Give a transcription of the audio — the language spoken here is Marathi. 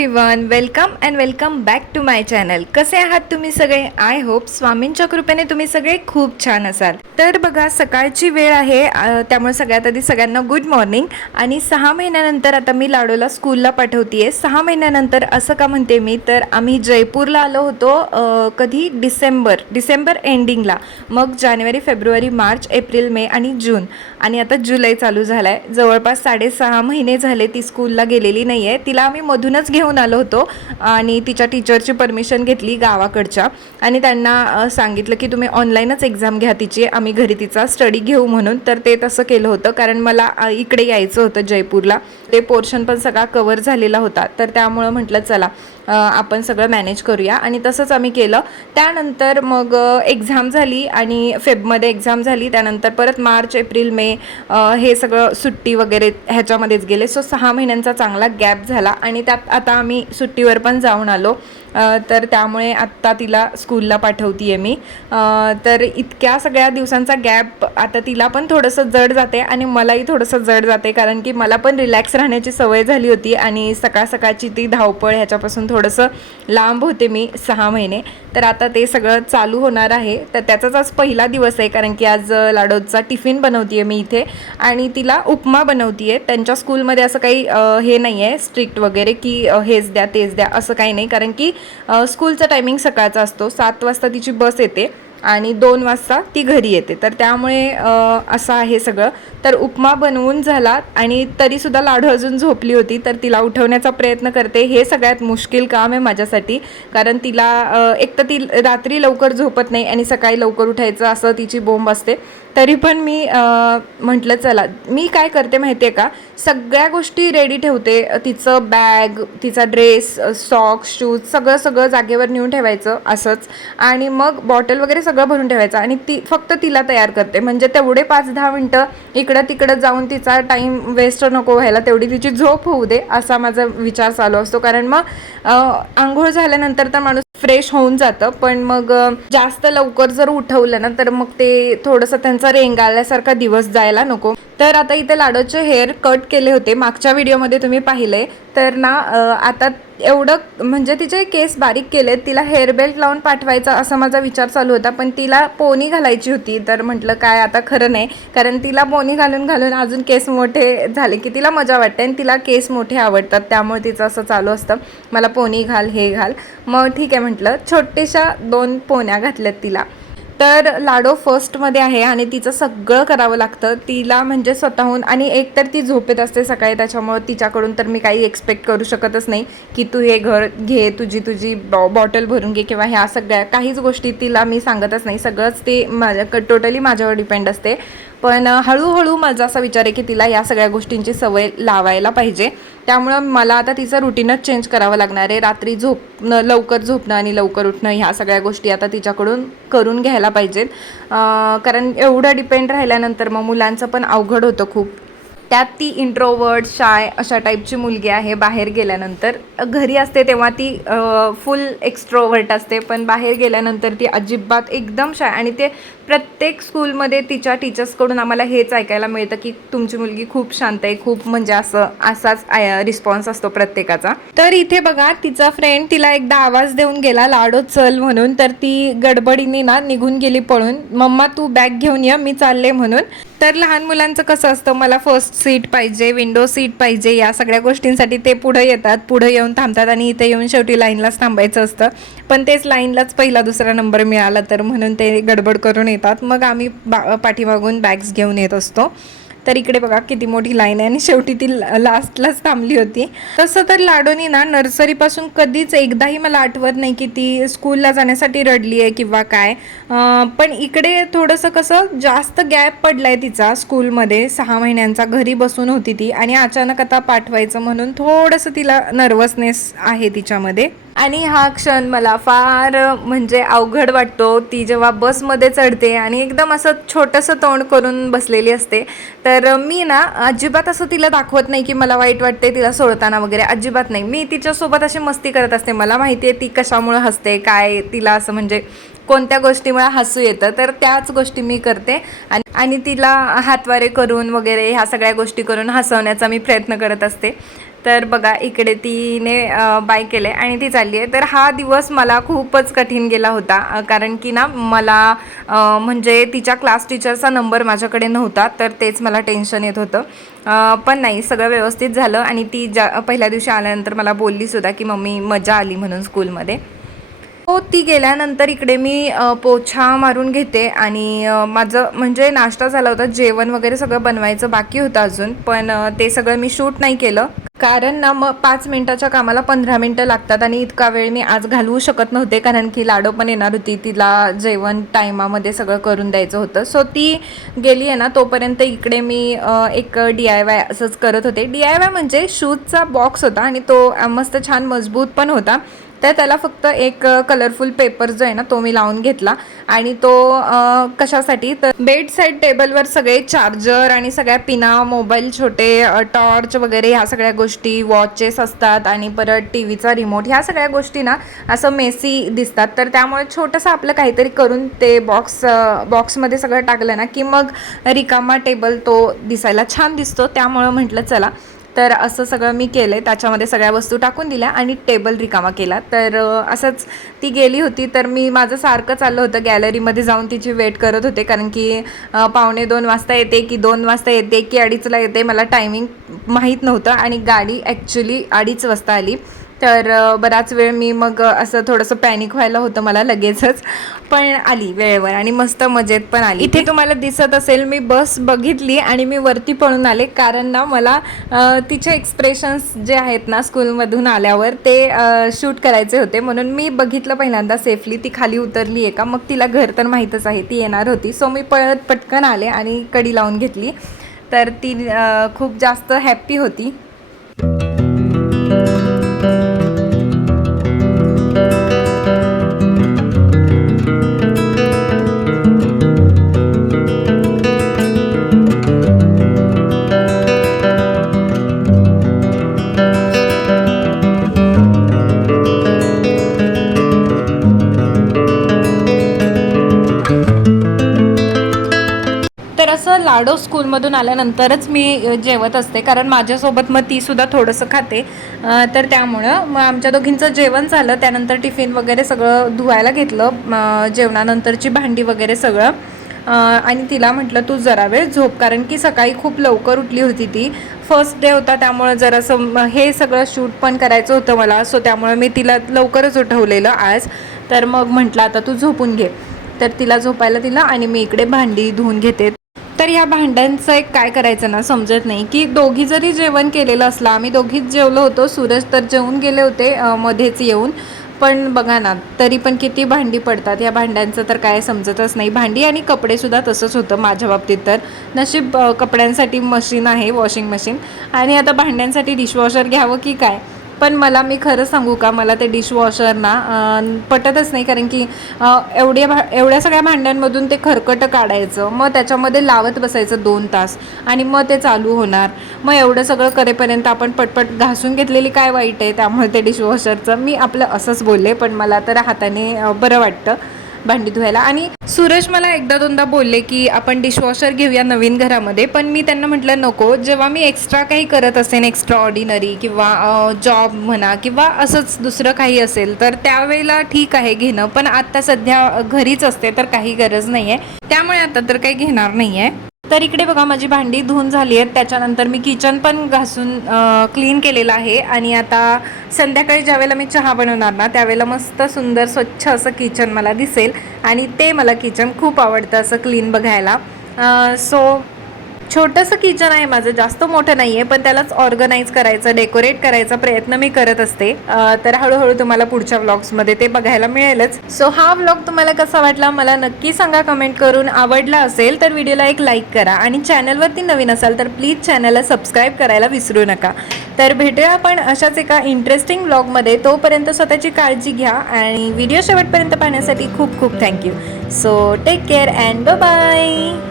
Everyone welcome and welcome back to my channel कसे आहात तुम्ही सगळे? आय होप स्वामींच्या कृपेने तुम्ही सगळे खूप छान असाल. तर बघा सकाळची वेळ आहे. त्यामुळे सगळ्यात आधी सगळ्यांना गुड मॉर्निंग आणि सहा महिन्यानंतर आता मी लाडूला स्कूलला पाठवतीये. सहा महिन्यानंतर असं का म्हणते मी? तर आम्ही जयपूरला आलो होतो कधी? डिसेंबर डिसेंबर एंडिंगला मग जानेवारी फेब्रुवारी मार्च एप्रिल मे आणि जून. आणि आता जुलै चालू झाला आहे जवळपास साडेसहा महिने झाले ती स्कूलला गेलेली नाही आहे तिला आम्ही मधूनच घेऊन आलो होतो आणि तिच्या टीचरची परमिशन घेतली गावाकडच्या. आणि त्यांना सांगितलं की तुम्ही ऑनलाईनच एक्झाम घ्या तिची आम्ही घरी तिचा स्टडी घेऊ म्हणून. तर ते तसं केलं होतं कारण मला इकडे यायचं होतं जयपूरला. ते पोर्शन पण सगळा कवर झालेला होता. तर त्यामुळं म्हटलं चला आपण सगळं मॅनेज करूया. आणि तसंच आम्ही केलं. त्यानंतर मग एक्झाम झाली आणि फेबमध्ये एक्झाम झाली. त्यानंतर परत मार्च एप्रिल मे हे सगळं सुट्टी वगैरे ह्याच्यामध्येच गेले. सो सहा महिन्यांचा चांगला गॅप झाला आणि त्यात आता आम्ही सुट्टीवर पण जाऊन आलो. तर त्यामुळे आत्ता तिला स्कूलला पाठवते मी. तर इतक्या सगळ्या दिवसांचा गॅप आता तिला पण थोडंसं जड जाते आणि मलाही थोडंसं जड जाते. कारण की मला पण रिलॅक्स राहण्याची सवय झाली होती आणि सकाळ सकाळची ती धावपळ ह्याच्यापासून थोडंसं लांब होते मी सहा महिने. तर आता ते सगळं चालू होणार आहे. तर त्याचाच आज पहिला दिवस आहे कारण की आज लाडोचा टिफिन बनवते मी इथे आणि तिला उपमा बनवते त्यांच्या स्कूलमध्ये असं काही हे नाही आहे स्ट्रिक्ट वगैरे की हेच द्या तेच द्या असं काही नाही. कारण की स्कूलचा टायमिंग सकाळचा असतो. सात वाजता तिची बस येते. आणि दोन वाजता ती घरी येते. तर त्यामुळे असं आहे सगळं. तर उपमा बनवून झाला आणि तरीसुद्धा लाडू अजून झोपली होती. तर तिला उठवण्याचा प्रयत्न करते. हे सगळ्यात मुश्किल काम आहे माझ्यासाठी. कारण तिला एक तर ती रात्री लवकर झोपत नाही आणि सकाळी लवकर उठायचं असं तिची बोंब असते. तरी पण मी म्हटलं चला मी काय करते माहिती आहे का? सगळ्या गोष्टी रेडी ठेवते. तिचं बॅग तिचा ड्रेस सॉक्स शूज सगळं सगळं जागेवर नेऊन ठेवायचं असंच. आणि मग बॉटल वगैरे सगळं भरून ठेवायचं आणि ती फक्त तिला तयार करते. म्हणजे तेवढे पाच दहा मिनटं इकडं तिकडं जाऊन तिचा टाईम वेस्ट नको व्हायला तेवढी तिची झोप होऊ दे असा माझा विचार चालू असतो. कारण मग आंघोळ झाल्यानंतर तर माणूस फ्रेश होऊन जातं पण मग जास्त लवकर जर उठवलं ना तर मग ते थोडंसं त्यांचा रेंगाळल्यासारखा दिवस जायला नको. तर आता इथे लाडोचे हेअर कट केले होते. मागच्या व्हिडिओमध्ये तुम्ही पाहिले. तर ना आता एवढं म्हणजे तिचे केस बारीक केलेत. तिला हेअर बेल्ट लावून पाठवायचा असा माझा विचार चालू होता. पण तिला पोनी घालायची होती. तर म्हटलं काय आता खरं नाही. कारण तिला पोनी घालून घालून अजून केस मोठे झाले की तिला मजा वाटते आणि तिला केस मोठे आवडतात. त्यामुळे तिचं असं चालू असतं. मला पोनी घाल हे घाल. मग ठीक आहे म्हटलं. छोट्याशा दोन पोन्या घातल्यात तिला. तर लाडो फर्स्टमध्ये आहे आणि तिचं सगळं करावं लागतं. तिला म्हणजे स्वतःहून आणि एक तर ती झोपेत असते सकाळी त्याच्यामुळं तिच्याकडून तर मी काही एक्सपेक्ट करू शकतच नाही की तू हे घर घे तुझी तुझी बॉ बॉटल भरून घे किंवा ह्या सगळ्या काहीच गोष्टी तिला मी सांगतच नाही. सगळंच ते माझ्या टोटली माझ्यावर डिपेंड असते. पण हळूहळू माझा असा विचार आहे की तिला या सगळ्या गोष्टींची सवय लावायला पाहिजे. त्यामुळं मला आता तिचं रुटीनच चेंज करावं लागणार आहे. रात्री झोपणं लवकर झोपणं आणि लवकर उठणं ह्या सगळ्या गोष्टी आता तिच्याकडून करून घ्यायला पाहिजेत. कारण एवढं डिपेंड राहिल्यानंतर मग मुलांचं पण अवघड होतं खूप. त्यात ती इंट्रोवर्ड शाय अशा टाईपची मुलगी आहे बाहेर गेल्यानंतर. घरी असते तेव्हा ती फुल एक्स्ट्रोवर्ट असते पण बाहेर गेल्यानंतर ती अजिबात एकदम शाय आणि ते प्रत्येक स्कूलमध्ये तिच्या टीचर्सकडून आम्हाला हेच ऐकायला मिळतं की तुमची मुलगी खूप शांत आहे खूप म्हणजे असं असाच रिस्पॉन्स असतो प्रत्येकाचा. तर इथे बघा तिचा फ्रेंड तिला एकदा आवाज देऊन गेला लाडो चल म्हणून. तर ती गडबडीने ना निघून गेली पळून. मम्मा तू बॅग घेऊन ये मी चालले म्हणून. तर लहान मुलांचं कसं असतं मला फर्स्ट सीट पाहिजे विंडो सीट पाहिजे या सगळ्या गोष्टींसाठी ते पुढं येतात पुढं येऊन थांबतात आणि इथे येऊन शेवटी लाईनलाच थांबायचं असतं. पण तेच लाईनलाच पहिला दुसरा नंबर मिळाला तर म्हणून ते गडबड करून येतात. मग आम्ही बा पाठीमागून बॅग्स घेऊन येत असतो. तर इकडे बघा किती मोठी लाईन आहे आणि शेवटी ती लास्टलाच थांबली होती. तसं तर लाडोनी ना नर्सरीपासून कधीच एकदाही मला आठवत नाही की ती स्कूलला जाण्यासाठी रडली आहे किंवा काय. पण इकडे थोडंसं कसं जास्त गॅप पडला आहे तिचा स्कूलमध्ये सहा महिन्यांचा घरी बसून होती ती आणि अचानक आता पाठवायचं म्हणून थोडंसं तिला नर्वसनेस आहे तिच्यामध्ये. आणि हा क्षण मला फार म्हणजे अवघड वाटतो. ती जेव्हा बसमध्ये चढते आणि एकदम असं छोटंसं तोंड करून बसलेली असते तर मी ना अजिबात असं तिला दाखवत नाही की मला वाईट वाटते तिला सोडताना वगैरे. अजिबात नाही. मी तिच्यासोबत अशी मस्ती करत असते. मला माहिती आहे ती कशामुळं हसते काय तिला असं म्हणजे कोणत्या गोष्टीमुळे हसू येतं तर त्याच गोष्टी मी करते. आणि आणि तिला हातवारे करून वगैरे ह्या सगळ्या गोष्टी करून हसवण्याचा मी प्रयत्न करत असते. तर बघा इकडे तिने बाय केले आणि ती चालली आहे. तर हा दिवस मला खूपच कठीण गेला होता कारण की ना मला म्हणजे तिच्या क्लास टीचरचा नंबर माझ्याकडे नव्हता तर तेच मला टेन्शन येत होतं. पण नाही सगळं व्यवस्थित झालं आणि ती ज्या पहिल्या दिवशी आल्यानंतर मला बोलली सुद्धा की मम्मी मजा आली म्हणून स्कूलमध्ये हो ती गेल्यानंतर इकडे मी पोछा मारून घेते आणि माझं म्हणजे नाश्ता झाला होता जेवण वगैरे सगळं बनवायचं बाकी होतं अजून पण ते सगळं मी शूट नाही केलं. कारण ना मग पाच मिनिटाच्या कामाला पंधरा मिनटं लागतात आणि इतका वेळ मी आज घालवू शकत नव्हते कारण की लाडो पण येणार होती तिला जेवण टायमामध्ये सगळं करून द्यायचं होतं. सो ती गेली आहे ना तोपर्यंत इकडे मी एक डी आय वाय असंच करत होते. डी आय वाय म्हणजे शूजचा बॉक्स होता आणि तो मस्त छान मजबूत पण होता. तर त्याला फक्त एक कलरफुल पेपर जो आहे ना तो मी लावून घेतला. आणि तो कशासाठी? तर बेड साईड टेबलवर सगळे चार्जर आणि सगळ्या पिना मोबाईल छोटे टॉर्च वगैरे ह्या सगळ्या गोष्टी वॉचेस असतात आणि परत टी व्हीचा रिमोट ह्या सगळ्या गोष्टी ना असं मेसी दिसतात. तर त्यामुळे छोटंसं आपलं काहीतरी करून ते बॉक्स बॉक्समध्ये सगळं टाकलं ना की मग रिकामा टेबल तो दिसायला छान दिसतो. त्यामुळं म्हटलं चला तर असं सगळं मी केलं आहे त्याच्यामध्ये सगळ्या वस्तू टाकून दिल्या आणि टेबल रिकामा केला. तर असंच ती गेली होती. तर मी माझं सारखं चाललं होतं. गॅलरीमध्ये जाऊन तिची वेट करत होते. कारण की पावणे दोन वाजता येते की दोन वाजता येते की अडीचला येते. मला टायमिंग माहीत नव्हतं आणि गाडी ॲक्च्युली अडीच वाजता आली. तर बराच वेळ मी मग असं थोडंसं पॅनिक व्हायला होतं मला लगेचच. पण आली वेळेवर आणि मस्त मजेत पण आली. इथे तुम्हाला दिसत असेल मी बस बघितली आणि मी वरती पळून आले. कारण ना मला तिचे एक्सप्रेशन्स जे आहेत ना स्कूलमधून आल्यावर ते शूट करायचे होते. म्हणून मी बघितलं पहिल्यांदा सेफली ती खाली उतरली आहे का? मग तिला घर तर माहीतच आहे ती येणार होती. सो मी पळत पटकन आले आणि कडी लावून घेतली. तर ती खूप जास्त हॅप्पी होती. शाडो स्कूलमधून आल्यानंतरच मी जेवत असते. कारण माझ्यासोबत मग ती सुद्धा थोडंसं खाते. तर त्यामुळं मग आमच्या दोघींचं जेवण झालं. त्यानंतर टिफिन वगैरे सगळं धुवायला घेतलं. जेवणानंतरची भांडी वगैरे सगळं. आणि तिला म्हटलं तू जरा वेळ झोप. कारण की सकाळी खूप लवकर उठली होती ती. फर्स्ट डे होता त्यामुळं जरासं हे सगळं शूट पण करायचं होतं मला. सो त्यामुळं मी तिला लवकरच उठवलेलं आज. तर मग म्हटलं आता तू झोपून घे. तर तिला झोपायला दिलं आणि मी इकडे भांडी धुवून घेते. तर ह्या भांड्यांचं एक काय करायचं ना समजत नाही की दोघी जरी जेवण केलेलं असलं आम्ही दोघीच जेवलो होतो सूरज तर जेवून गेले होते मध्येच येऊन. पण बघा ना तरी पण किती भांडी पडतात या भांड्यांचं तर काय समजतच नाही. भांडी आणि कपडेसुद्धा तसंच होतं माझ्या बाबतीत तर. नशीब कपड्यांसाठी मशीन आहे वॉशिंग मशीन. आणि आता भांड्यांसाठी डिशवॉशर घ्यावं की काय? पण मला मी खरं सांगू का मला ते डिशवॉशर ना पटतच नाही. कारण की एवढ्या भा एवढ्या सगळ्या भांड्यांमधून ते खरकटं काढायचं. मग त्याच्यामध्ये लावत बसायचं दोन तास आणि मग ते चालू होणार. मग एवढं सगळं करेपर्यंत आपण पटपट घासून घेतलेली काय वाईट आहे त्यामुळे ते डिशवॉशरचं मी आपलं असंच बोलले पण मला तर हाताने बरं वाटतं. भांडी धुवायला. आणि सूरज मला एकदा दोनदा बोलले की आपण डिशवॉशर घेऊया नवीन घरामध्ये पण मी त्यांना म्हटलं नको जेव्हा मी एक्स्ट्रा काही करत असेन एक्स्ट्रा ऑर्डिनरी किंवा जॉब म्हणा किंवा असंच दुसरं काही असेल तर त्यावेळेला ठीक आहे घेणं. पण आत्ता सध्या घरीच असते तर काही गरज नाही आहे त्यामुळे आता तर काही घेणार नाही आहे तर इकडे बघा माझी भांडी धुवून झाली आहेत. त्याच्यानंतर मी किचन पण घासून क्लीन केलेलं आहे. आणि आता संध्याकाळी ज्यावेळेला मी चहा बनवणार ना त्यावेळेला मस्त सुंदर स्वच्छ असं किचन मला दिसेल. आणि ते मला किचन खूप आवडतं असं क्लीन बघायला. सो छोटंसं किचन आहे माझं जास्त मोठं नाही आहे पण त्यालाच ऑर्गनाईज करायचं डेकोरेट करायचा प्रयत्न मी करत असते. तर हळूहळू तुम्हाला पुढच्या व्लॉग्समध्ये ते बघायला मिळेलच. सो हा व्लॉग तुम्हाला कसा वाटला मला नक्की सांगा कमेंट करून. आवडला असेल तर व्हिडिओला एक लाईक करा आणि चॅनलवरती नवीन असाल तर प्लीज चॅनलला सबस्क्राईब करायला विसरू नका. तर भेटूया आपण अशाच एका इंटरेस्टिंग व्लॉगमध्ये. तोपर्यंत स्वतःची काळजी घ्या आणि व्हिडिओ शेवटपर्यंत पाहण्यासाठी खूप खूप thank you. So take care and bye.